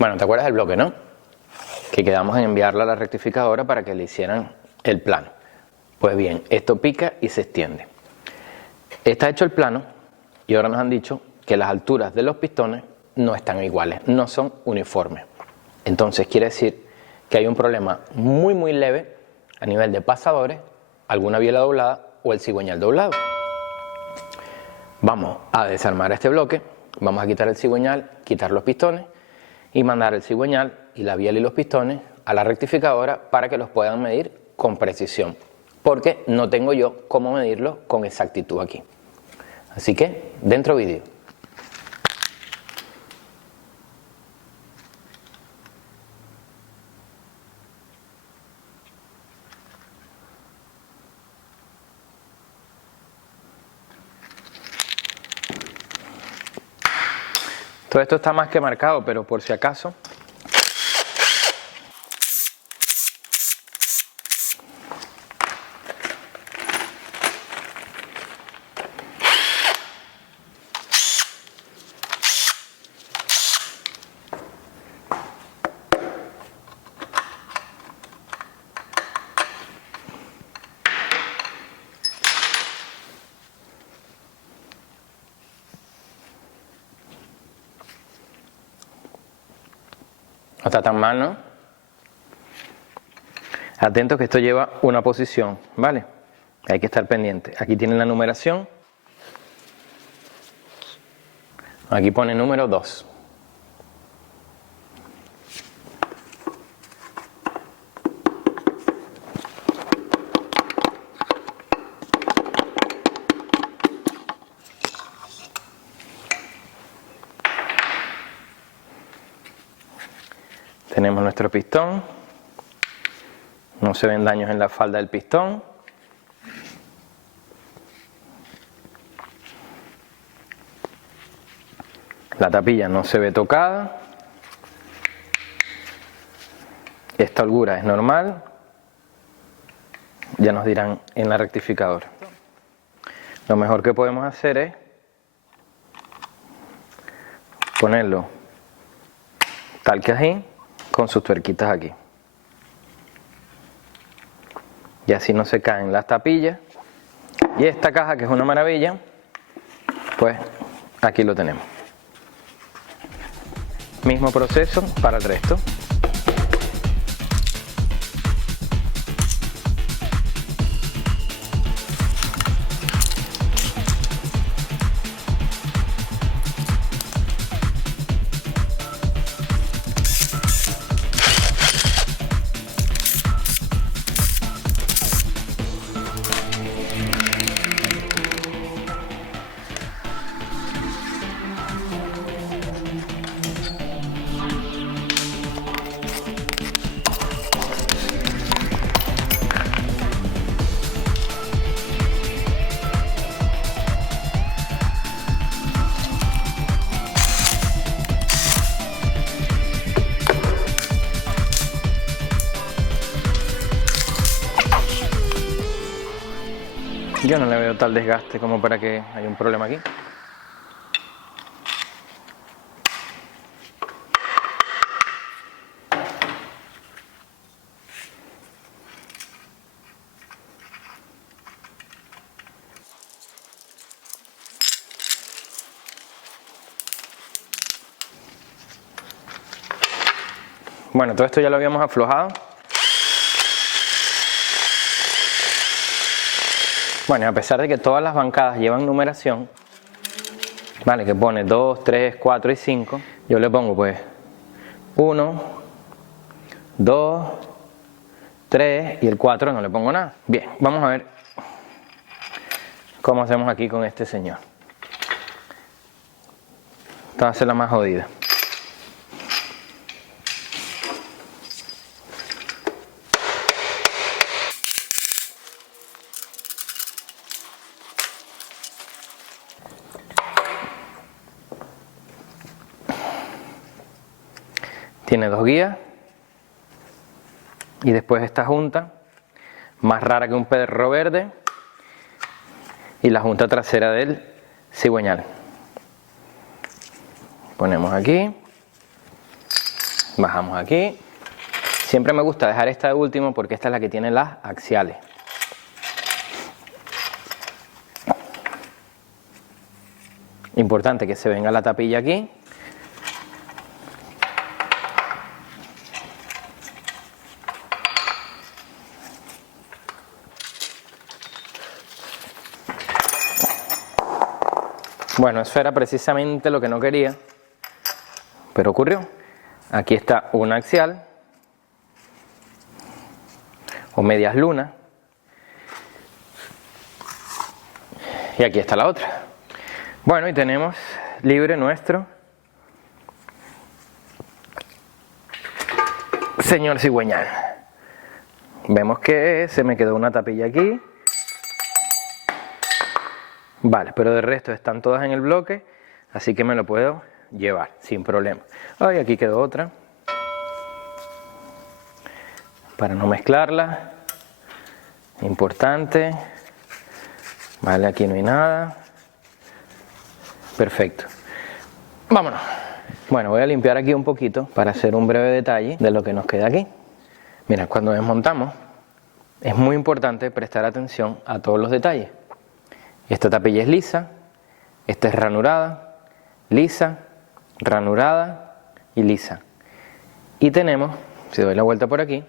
Bueno, ¿te acuerdas del bloque, no? Que quedamos en enviarlo a la rectificadora para que le hicieran el plano. Pues bien, esto pica y se extiende. Está hecho el plano y ahora nos han dicho que las alturas de los pistones no están iguales, no son uniformes. Entonces quiere decir que hay un problema muy leve a nivel de pasadores, alguna biela doblada o el cigüeñal doblado. Vamos a desarmar este bloque, vamos a quitar el cigüeñal, quitar los pistones y mandar el cigüeñal y la biela y los pistones a la rectificadora para que los puedan medir con precisión, porque no tengo yo cómo medirlos con exactitud aquí. Así que, dentro vídeo. Todo esto está más que marcado, pero por si acaso. No está tan mal, ¿no? Atentos que esto lleva una posición, ¿vale? Hay que estar pendiente. Aquí tienen la numeración. Aquí pone número 2. Tenemos nuestro pistón, no se ven daños en la falda del pistón. La tapilla no se ve tocada. Esta holgura es normal. Ya nos dirán en la rectificadora. Lo mejor que podemos hacer es ponerlo tal que así, con sus tuerquitas aquí. Y así no se caen las tapillas. Y esta caja, que es una maravilla, pues aquí lo tenemos. Mismo proceso para el resto. Yo no le veo tal desgaste como para que haya un problema aquí. Bueno, todo esto ya lo habíamos aflojado. Bueno, a pesar de que todas las bancadas llevan numeración, vale, que pone 2, 3, 4 y 5, yo le pongo pues 1, 2, 3 y el 4 no le pongo nada. Bien, vamos a ver cómo hacemos aquí con este señor. Esta va a ser la más jodida. Tiene dos guías y después esta junta, más rara que un perro verde, y la junta trasera del cigüeñal. Ponemos aquí Bajamos aquí. Siempre me gusta dejar esta de último porque esta es la que tiene las axiales. Importante que se venga la tapilla aquí. Bueno, eso era precisamente lo que no quería, pero ocurrió. Aquí está una axial, o medias lunas, y aquí está la otra. Bueno, y tenemos libre nuestro señor cigüeñal. Vemos que se me quedó una tapilla aquí. Vale, pero de resto están todas en el bloque, así que me lo puedo llevar sin problema. Ay, aquí quedó otra. Para no mezclarla. Importante. Vale, aquí no hay nada. Perfecto. Vámonos. Bueno, voy a limpiar aquí un poquito para hacer un breve detalle de lo que nos queda aquí. Mira, cuando desmontamos es muy importante prestar atención a todos los detalles. Esta tapilla es lisa, esta es ranurada, lisa, ranurada y lisa. Y tenemos, si doy la vuelta por aquí,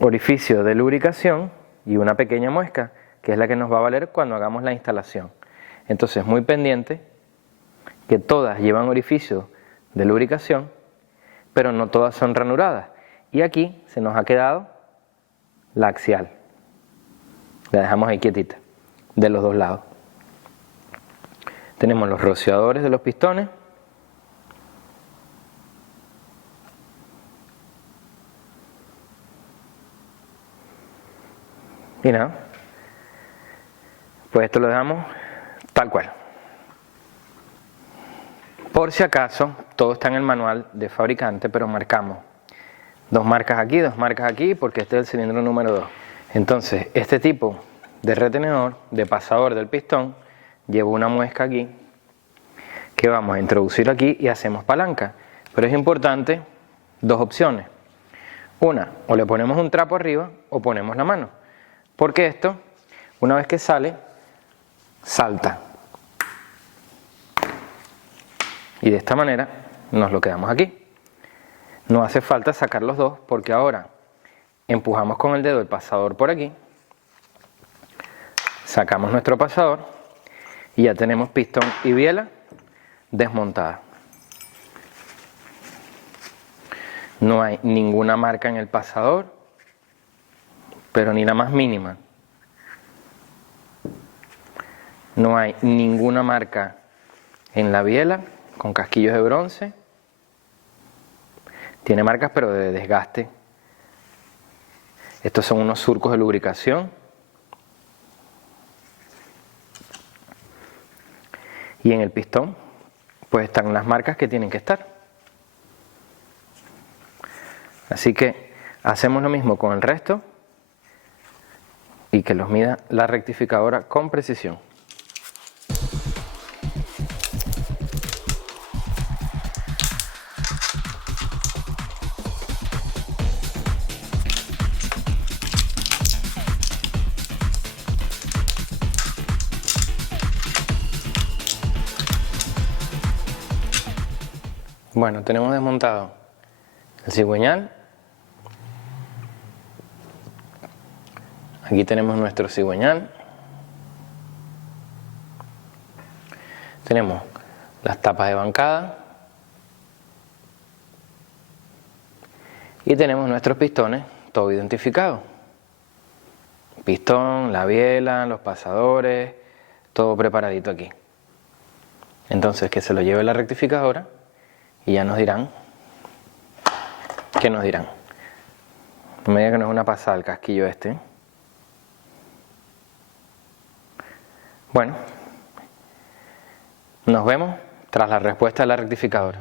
orificio de lubricación y una pequeña muesca, que es la que nos va a valer cuando hagamos la instalación. Entonces, muy pendiente que todas llevan orificio de lubricación, pero no todas son ranuradas. Y aquí se nos ha quedado la axial. La dejamos ahí quietita, de los dos lados. Tenemos los rociadores de los pistones. Y nada, pues esto lo dejamos tal cual. Por si acaso, todo está en el manual de fabricante, pero marcamos dos marcas aquí, porque este es el cilindro número 2. Entonces, este tipo de retenedor, de pasador del pistón, lleva una muesca aquí, que vamos a introducir aquí y hacemos palanca. Pero es importante dos opciones. Una, o le ponemos un trapo arriba o ponemos la mano. Porque esto, una vez que sale, salta. Y de esta manera nos lo quedamos aquí. No hace falta sacar los dos porque ahora empujamos con el dedo el pasador por aquí, sacamos nuestro pasador y ya tenemos pistón y biela desmontada. No hay ninguna marca en el pasador, pero ni la más mínima. No hay ninguna marca en la biela con casquillos de bronce. Tiene marcas pero de desgaste. Estos son unos surcos de lubricación. Y en el pistón pues están las marcas que tienen que estar. Así que hacemos lo mismo con el resto y que los mida la rectificadora con precisión. Bueno, tenemos desmontado el cigüeñal. Aquí tenemos nuestro cigüeñal. Tenemos las tapas de bancada. Y tenemos nuestros pistones, todo identificado. Pistón, la biela, los pasadores, todo preparadito aquí. Entonces que se lo lleve la rectificadora y ya nos dirán. ¿Qué nos dirán? No me diga que no es una pasada el casquillo este. Bueno, nos vemos tras la respuesta de la rectificadora.